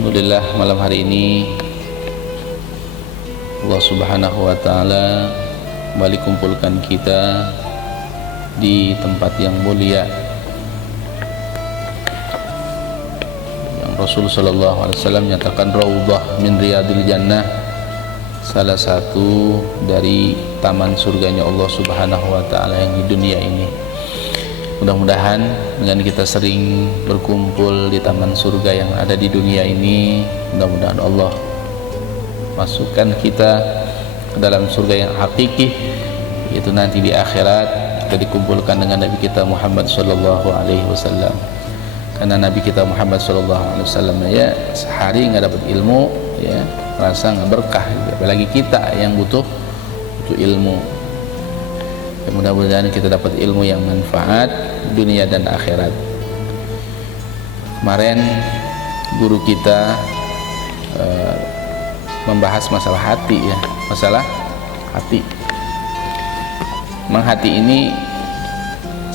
Alhamdulillah, malam hari ini Allah Subhanahu wa Ta'ala kembali kumpulkan kita di tempat yang mulia yang Rasul sallallahu alaihi wasallam nyatakan raudhah min riyadil jannah, salah satu dari taman surganya Allah Subhanahu wa Ta'ala yang di dunia ini. Mudah-mudahan dengan kita sering berkumpul di taman surga yang ada di dunia ini, mudah-mudahan Allah masukkan kita ke dalam surga yang hakiki, yaitu nanti di akhirat kita dikumpulkan dengan Nabi kita Muhammad sallallahu alaihi wasallam. Karena Nabi kita Muhammad sallallahu alaihi wasallam ya sehari nggak dapat ilmu ya merasa nggak berkah, apalagi kita yang butuh ilmu. Ya, mudah-mudahan kita dapat ilmu yang manfaat dunia dan akhirat. Kemarin guru kita membahas masalah hati ya, masalah hati. Memang hati ini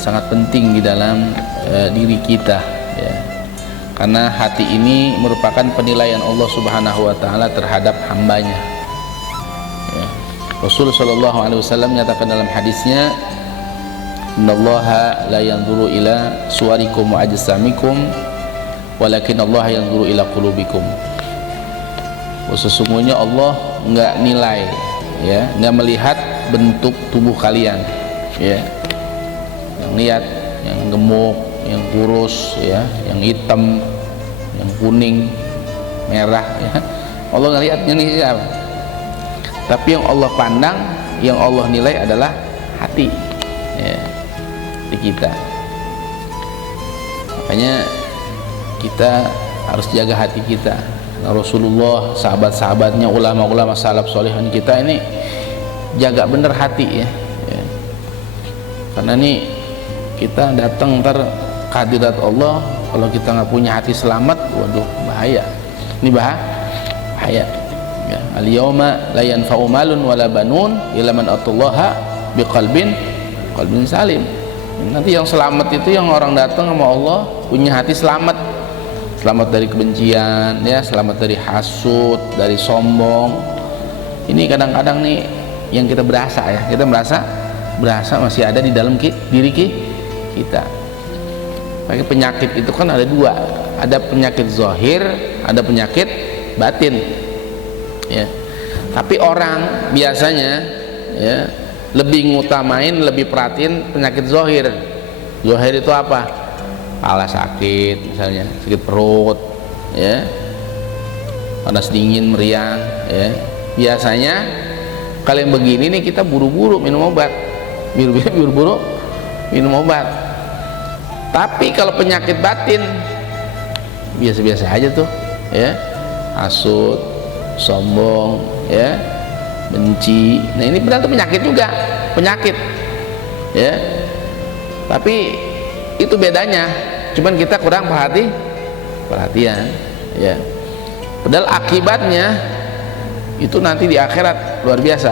sangat penting di dalam diri kita ya. Karena hati ini merupakan penilaian Allah Subhanahu wa Ta'ala terhadap hambanya ya. Rasul sallallahu alaihi wasallam menyatakan dalam hadisnya, innallaha la yanzuru ila suwarikum wa ajsamikum walakin Allah yanzuru ila qulubikum. Sesungguhnya Allah enggak nilai ya, enggak melihat bentuk tubuh kalian ya, yang lihat yang gemuk, yang kurus ya, yang hitam, yang kuning, merah ya. Allah ngelihatnya nih siapa? Tapi yang Allah pandang, yang Allah nilai adalah hati ya, di kita. Makanya kita harus jaga hati kita. Nah, Rasulullah, sahabat-sahabatnya, ulama-ulama salaf solehan kita ini jaga bener hati ya, ya. Karena nih kita datang ntar kehadirat Allah, kalau kita nggak punya hati selamat, waduh bahaya. Ini bahaya ya. Al-yawma la yanfa'u malun wala banun illa man atallaha biqalbin salim. Nanti yang selamat itu yang orang datang sama Allah punya hati selamat, selamat dari kebencian ya, selamat dari hasud, dari sombong. Ini kadang-kadang nih yang kita berasa ya, kita berasa masih ada di dalam diri kita. Pakai penyakit itu kan ada dua, ada penyakit zahir, ada penyakit batin ya. Tapi orang biasanya ya lebih ngutamain, lebih perhatiin penyakit zahir. Zahir itu apa? Kepala sakit misalnya, sakit perut ya, panas dingin meriang ya. Biasanya kalau yang begini nih kita buru-buru minum obat, buru-buru minum obat. Tapi kalau penyakit batin biasa-biasa aja tuh ya, hasud, sombong ya, benci. Nah ini benar tuh penyakit juga, penyakit ya. Tapi itu bedanya, cuman kita kurang perhatian ya. Padahal akibatnya itu nanti di akhirat luar biasa.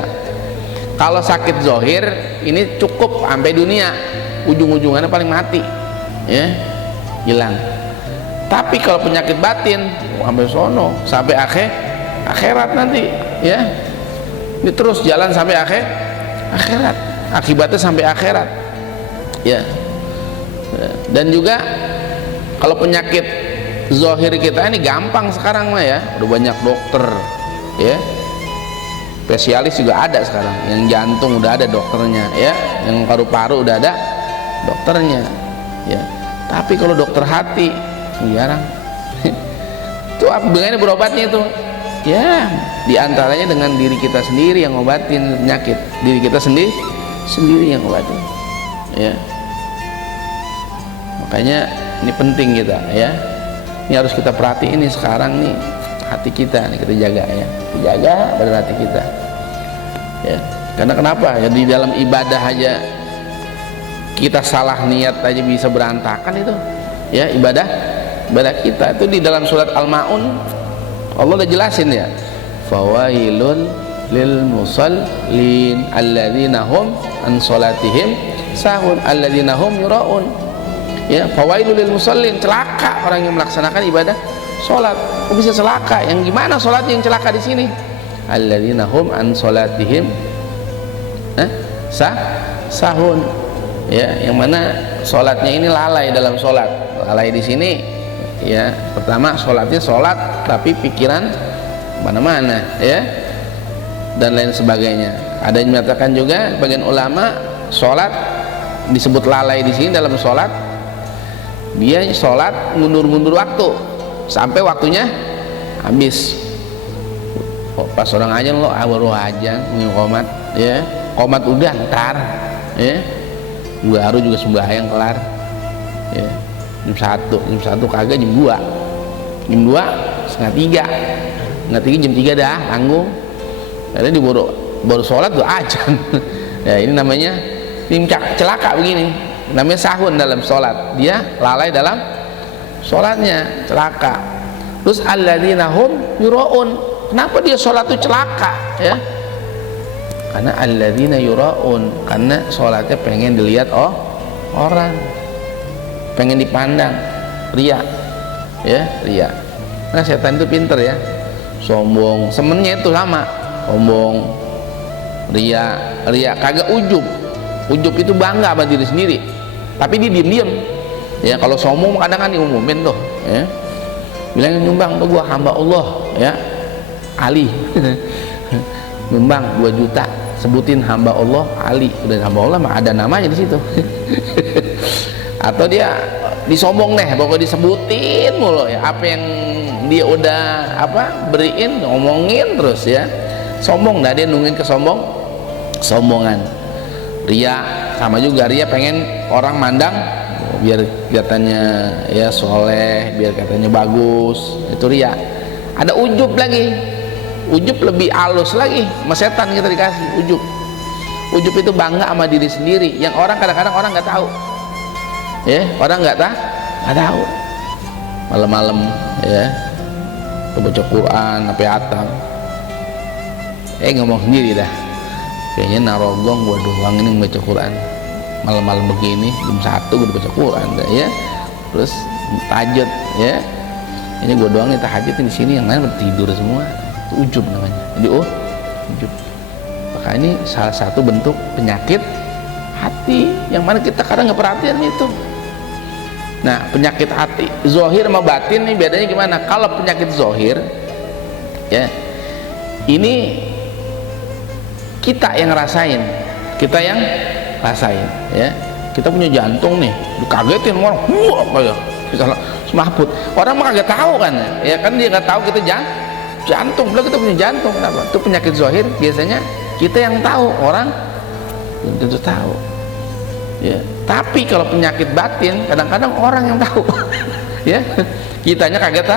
Kalau sakit zohir ini cukup sampai dunia, ujung-ujungannya paling mati ya, hilang. Tapi kalau penyakit batin sampai sono, sampai akhirat nanti ya, ini terus jalan sampai akhirat, akibatnya sampai akhirat ya. Dan juga kalau penyakit zahir kita ini gampang sekarang mah ya, udah banyak dokter ya, spesialis juga ada sekarang, yang jantung udah ada dokternya ya, yang paru-paru udah ada dokternya ya. Tapi kalau dokter hati jarang. Itu apa bedanya berobatnya itu ya, diantaranya dengan diri kita sendiri yang ngobatin penyakit, diri kita sendiri yang ngobatin ya. Makanya ini penting kita ya, ini harus kita perhatiin nih sekarang nih hati kita nih, kita jaga ya, jaga pada hati kita ya. Karena kenapa ya, di dalam ibadah aja kita salah niat aja bisa berantakan itu ya. Ibadah kita itu di dalam surat Al-Maun Allah udah jelasin ya, fawailun lil musallin alladzina hum an salatihim sahun alladzina hum yuraun ya. Fawailul lil musallin, celaka orang yang melaksanakan ibadah sholat. Kok bisa celaka? Yang gimana sholat yang celaka di sini? Alladzina hum an sholatihim sahun, ya, yang mana sholatnya ini lalai dalam sholat. Lalai di sini, ya, pertama sholatnya sholat tapi pikiran mana-mana, ya, dan lain sebagainya. Ada yang menyatakan juga bagian ulama, sholat disebut lalai di sini dalam sholat, dia sholat mundur-mundur waktu sampai waktunya habis. Pas orang ajan lo baru ajan komat, ya, komat udah ntar, ya, baru juga sembahyang kelar, ya, jam 1 kagak, jam 2 setengah 3 jam 3 dah tanggung. Karena di baru sholat tuh ajan. Ya, ini namanya celaka begini, namanya sahun dalam sholat, dia lalai dalam sholatnya, celaka. Terus alladzina hum yuraun, kenapa dia sholat itu celaka, ya? Karena alladzina yuraun, karena sholatnya pengen dilihat orang, pengen dipandang, ria, ya, ria. Nah, setan itu pinter, ya, sombong, semennya itu sama, sombong, ria, kagak ujub. Ujub itu bangga sama diri sendiri, tapi dia diem-diem, ya. Kalau sombong kadang-kadang diumumin tuh, ya, bilang nyumbang tuh gua hamba Allah, ya, Ali. Nyumbang 2 juta, sebutin hamba Allah Ali, udah hamba Allah mah ada namanya di situ. Atau dia disombong deh, pokoknya disebutin mulu, ya, apa yang dia udah beriin, ngomongin terus, ya, sombong dah, dia nungguin sombongan. Ria sama juga, ria pengen orang mandang biar kelihatannya, ya, soleh, biar katanya bagus, itu ria. Ada ujub lagi, ujub lebih halus lagi, sama setan kita dikasih ujub. Ujub itu bangga sama diri sendiri, yang orang kadang-kadang orang nggak tahu, ya, orang nggak tahu. Malam-malam, ya, baca Quran sampai hatam, ngomong sendiri dah, kayaknya narogong gua doang ini baca Quran malam-malam begini, jam 1 gua baca Quran dah, ya. Terus tahajud, ya, ini gua doang nih tahajud di sini, yang lain tidur semua. Itu ujub namanya. Jadi ujub. Maka ini salah satu bentuk penyakit hati yang mana kita kadang nggak perhatian itu. Nah, penyakit hati zohir sama batin nih bedanya gimana? Kalau penyakit zohir, ya, ini kita yang rasain, ya. Kita punya jantung nih, dikagetin orang, kayak misalnya semaput. Orang mah kagak tahu kan, ya kan, dia nggak tahu kita jantung, belum kita punya jantung. Kenapa? Itu penyakit zohir, biasanya kita yang tahu, orang belum tentu tahu, ya. Tapi kalau penyakit batin, kadang-kadang orang yang tahu. Ya, kitanya kagak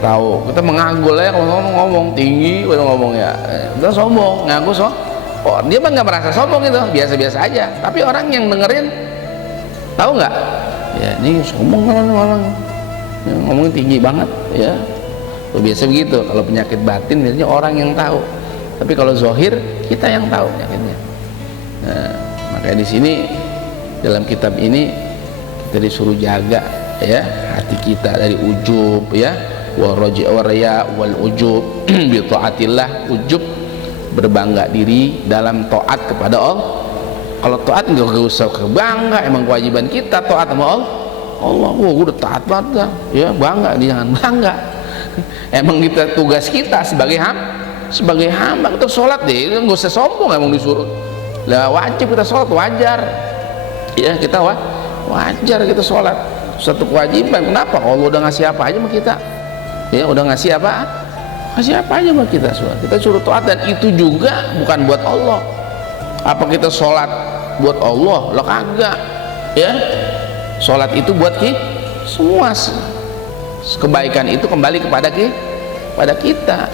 tahu. Kita mengagul, ya, kalau ngomong tinggi, kita ngomong, ya, kita sombong, ngaku dia mah nggak merasa sombong, itu biasa-biasa aja. Tapi orang yang dengerin tahu nggak, ya, ini sombong kan orang, ya, ngomongin tinggi banget, ya. Biasa begitu. Kalau penyakit batin biasanya orang yang tahu, tapi kalau zohir kita yang tahu penyakitnya. Nah, makanya di sini dalam kitab ini kita disuruh jaga, ya, hati kita dari ujub, ya, waraya wal ujub bi taatillah. Ujub berbangga diri dalam taat kepada Allah. Kalau taat nggak usah kebangga, emang kewajiban kita taat sama Allah. Gue udah taat banget, ya, bangga, jangan bangga. Emang kita tugas kita sebagai hamba kita sholat deh, nggak usah sombong, emang disuruh lah, wajib kita sholat, wajar, ya, kita wajar kita sholat, satu kewajiban. Kenapa? Allah udah ngasih apa aja sama kita, ya, udah ngasih apa aja sama kita, kita suruh taat. Dan itu juga bukan buat Allah. Apa kita sholat buat Allah? Lo kagak, ya. Sholat itu buat semua kebaikan itu kembali kepada kita.